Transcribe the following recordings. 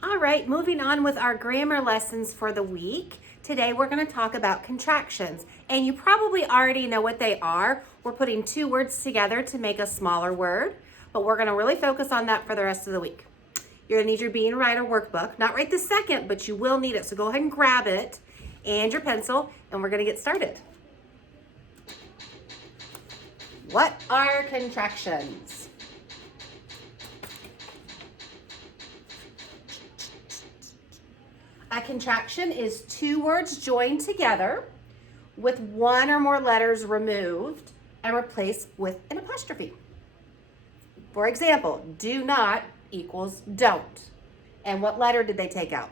All right, moving on with our grammar lessons for the week. Today we're going to talk about contractions, and you probably already know what they are. We're putting two words together to make a smaller word, but we're going to really focus on that for the rest of the week. You're going to need your Being a Writer workbook, not right this second, but you will need it. So go ahead and grab it and your pencil, and we're going to get started. What are contractions? A contraction is two words joined together with one or more letters removed and replaced with an apostrophe. For example, do not equals don't. And what letter did they take out?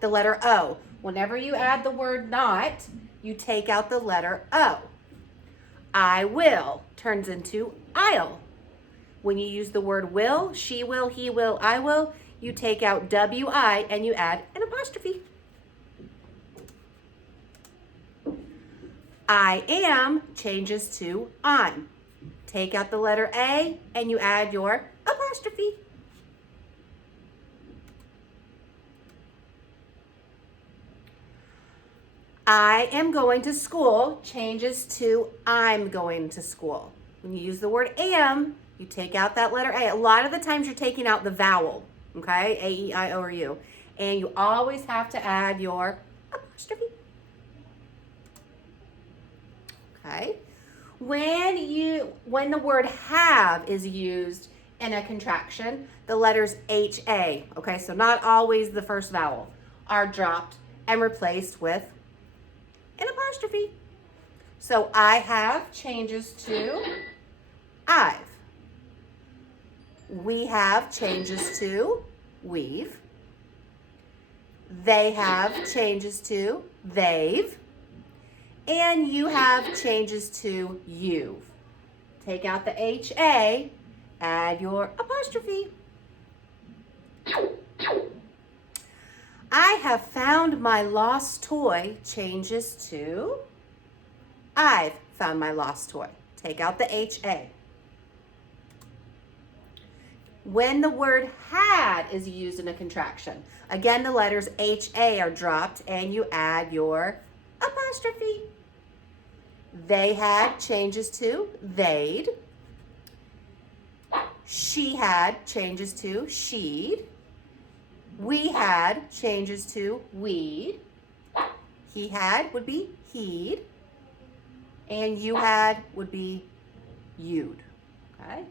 The letter O. Whenever you add the word not, you take out the letter O. I will turns into I'll. When you use the word will, she will, he will, I will, you take out W-I and you add an apostrophe. I am changes to I'm. Take out the letter A and you add your apostrophe. I am going to school changes to I'm going to school. When you use the word am, you take out that letter A. A lot of the times you're taking out the vowel, okay? A, E, I, O, or U. And you always have to add your apostrophe. Okay? When the word have is used in a contraction, the letters H-A, okay? So not always the first vowel, are dropped and replaced with an apostrophe. So I have changes to I've. We have changes to we've. They have changes to they've. And you have changes to you've. Take out the H-A, add your apostrophe. I have found my lost toy changes to I've found my lost toy. Take out the H-A. When the word had is used in a contraction, again, the letters H-A are dropped and you add your apostrophe. They had changes to they'd. She had changes to she'd. We had changes to we'd. He had would be he'd. And you had would be you'd. Okay?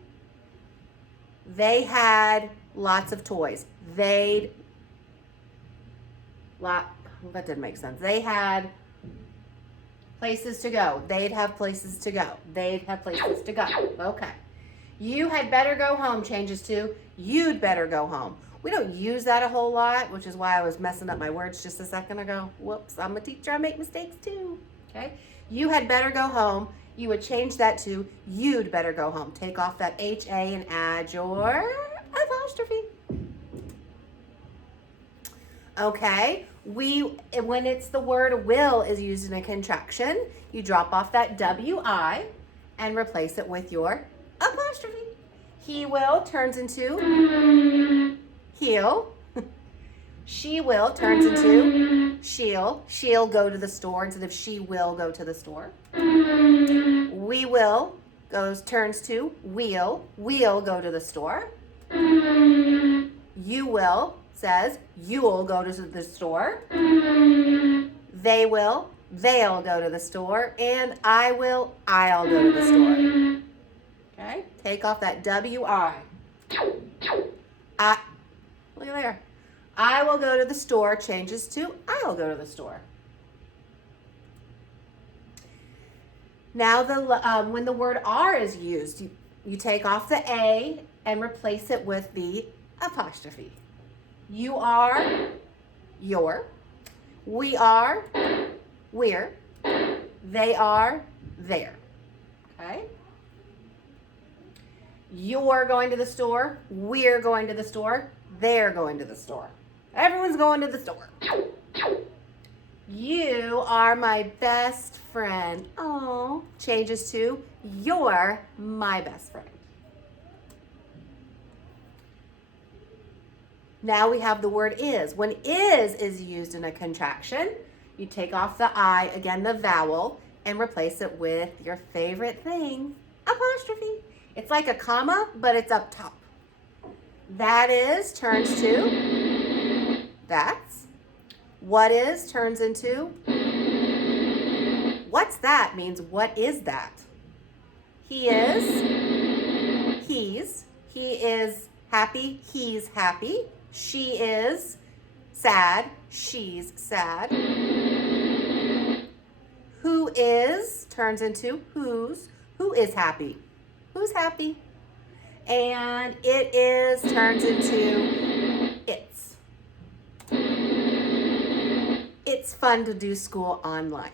They had lots of toys. That didn't make sense. They had places to go. They'd have places to go. They'd have places to go. Okay. You had better go home changes to you'd better go home. We don't use that a whole lot, which is why I was messing up my words just a second ago. Whoops, I'm a teacher. I make mistakes too. Okay. You had better go home. You would change that to you'd better go home. Take off that H-A and add your apostrophe. Okay. When it's the word will is used in a contraction, you drop off that W-I and replace it with your apostrophe. He will turns into he'll. She will turns into she'll. She'll go to the store instead of she will go to the store. We will turns to we'll. We'll go to the store. You will says you'll go to the store. They will, they'll go to the store. And I will, I'll go to the store. Okay, take off that W-I. Look at there. I will go to the store changes to I'll go to the store. Now when the word are is used, you take off the A and replace it with the apostrophe. You are, your. We are, we're. They are, their. Okay? You're going to the store. We're going to the store. They're going to the store. Everyone's going to the store. You are my best friend. Oh, changes to you're my best friend. Now we have the word is. When is used in a contraction, you take off the I, again the vowel, and replace it with your favorite thing, apostrophe. It's like a comma, but it's up top. That is turns to that's. What is turns into what's that means what is that? He is, he's, he is happy, he's happy. She is sad, she's sad. Who is turns into whose, who is happy? Who's happy? And it is turns into it's. It's fun to do school online.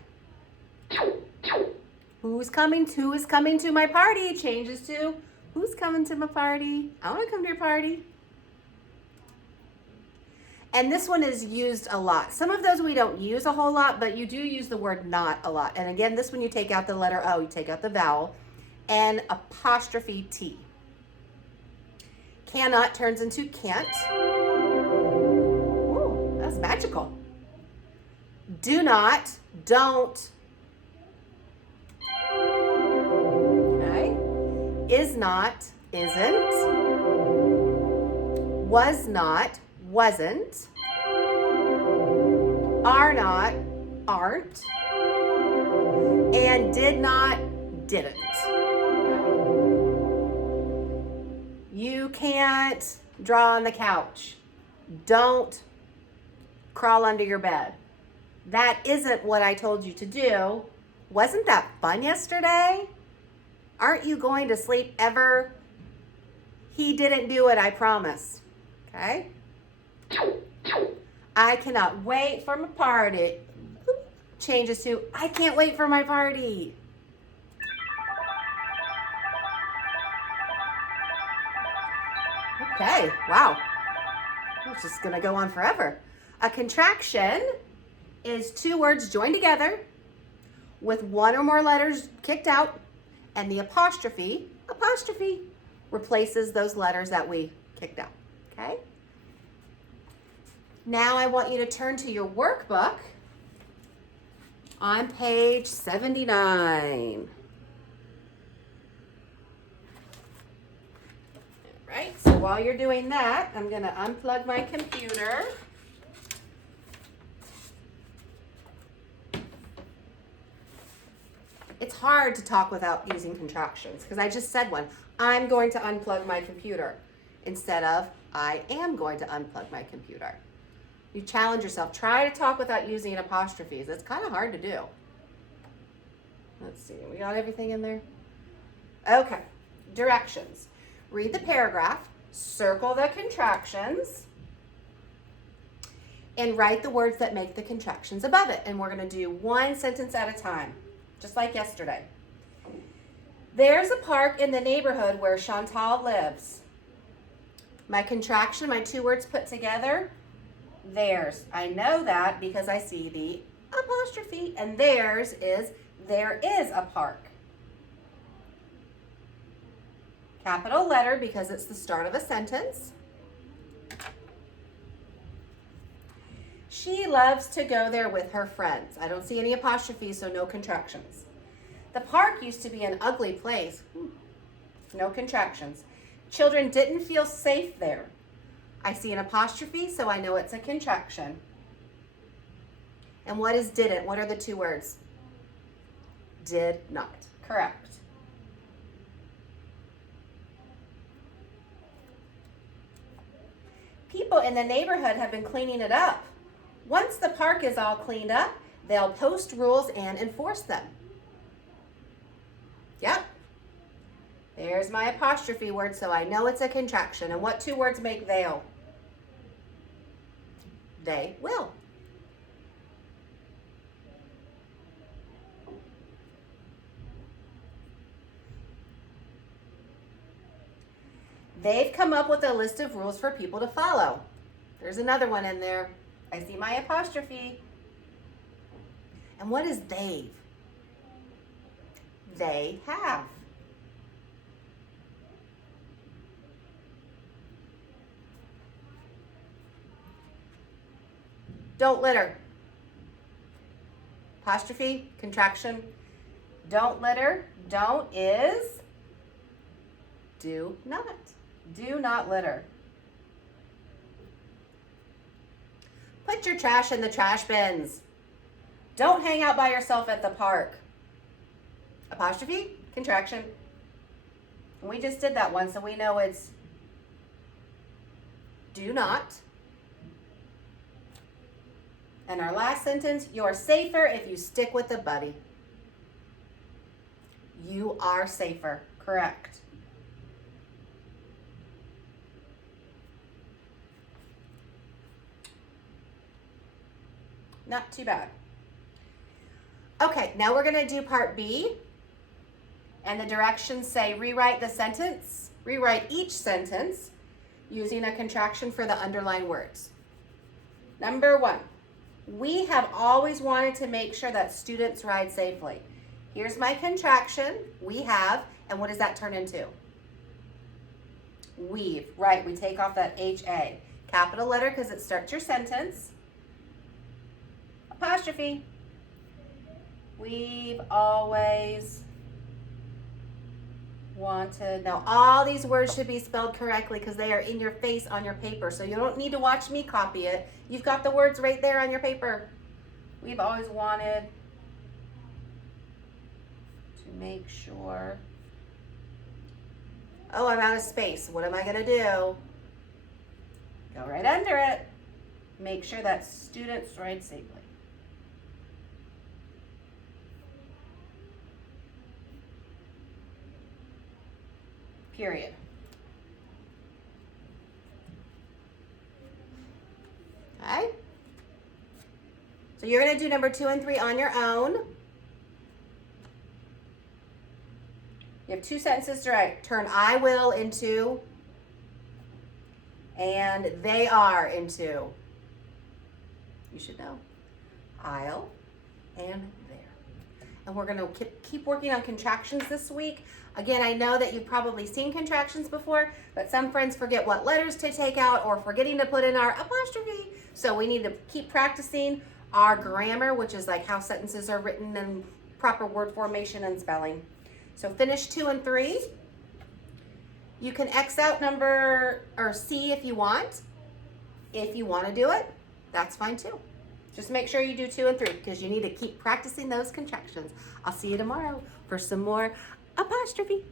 Who is coming to my party changes to who's coming to my party? I want to come to your party. And this one is used a lot. Some of those we don't use a whole lot, but you do use the word not a lot. And again, this one you take out the letter O, you take out the vowel, and apostrophe T. Cannot turns into can't. Ooh, that's magical. Do not, don't. Okay. Is not, isn't. Was not, wasn't. Are not, aren't. And did not, didn't. You can't draw on the couch. Don't crawl under your bed. That isn't what I told you to do. Wasn't that fun yesterday? Aren't you going to sleep ever? He didn't do it, I promise. Okay? I cannot wait for my party. Changes to, I can't wait for my party. Okay, wow. It's just gonna go on forever. A contraction is two words joined together with one or more letters kicked out, and the apostrophe replaces those letters that we kicked out, okay? Now I want you to turn to your workbook on page 79. All right, so while you're doing that, I'm gonna unplug my computer. It's hard to talk without using contractions because I just said one. I'm going to unplug my computer instead of I am going to unplug my computer. You challenge yourself. Try to talk without using apostrophes. It's kind of hard to do. Let's see. We got everything in there? Okay. Directions. Read the paragraph. Circle the contractions. And write the words that make the contractions above it. And we're going to do one sentence at a time, just like yesterday. There's a park in the neighborhood where Chantal lives. My contraction, my two words put together, theirs. I know that because I see the apostrophe, and theirs is there is a park. Capital letter because it's the start of a sentence. She loves to go there with her friends. I don't see any apostrophes, so no contractions. The park used to be an ugly place. No contractions. Children didn't feel safe there. I see an apostrophe, so I know it's a contraction. And what is didn't? What are the two words? Did not. Correct. People in the neighborhood have been cleaning it up. Once the park is all cleaned up, they'll post rules and enforce them. Yep. There's my apostrophe word, so I know it's a contraction. And what two words make they'll? They will. They've come up with a list of rules for people to follow. There's another one in there. I see my apostrophe. And what is they've? They have. don't litter. Apostrophe, contraction, don't litter. Don't is do not. Do not litter. Put your trash in the trash bins. Don't hang out by yourself at the park. Apostrophe, contraction. We just did that one, so we know it's do not. And our last sentence, you're safer if you stick with a buddy. You are safer, correct. Not too bad. Okay, now we're gonna do part B. And the directions say rewrite the sentence, rewrite each sentence using a contraction for the underlined words. Number 1, we have always wanted to make sure that students ride safely. Here's my contraction, we have, and what does that turn into? We've, right, we take off that H-A. Capital letter because it starts your sentence. Apostrophe. We've always wanted. Now all these words should be spelled correctly because they are in your face on your paper, so you don't need to watch me copy it. You've got the words right there on your paper. We've always wanted to make sure. Oh, I'm out of space. What am I going to do? Go right under it. Make sure that students ride safely. Period. Okay. So you're going to do number 2 and 3 on your own. You have 2 sentences to write. Turn I will into and they are into. You should know. I'll and there. And we're going to keep working on contractions this week. Again, I know that you've probably seen contractions before, but some friends forget what letters to take out or forgetting to put in our apostrophe. So we need to keep practicing our grammar, which is like how sentences are written and proper word formation and spelling. So finish 2 and 3. You can X out number or C if you want. If you want to do it, that's fine too. Just make sure you do 2 and 3 because you need to keep practicing those contractions. I'll see you tomorrow for some more apostrophe.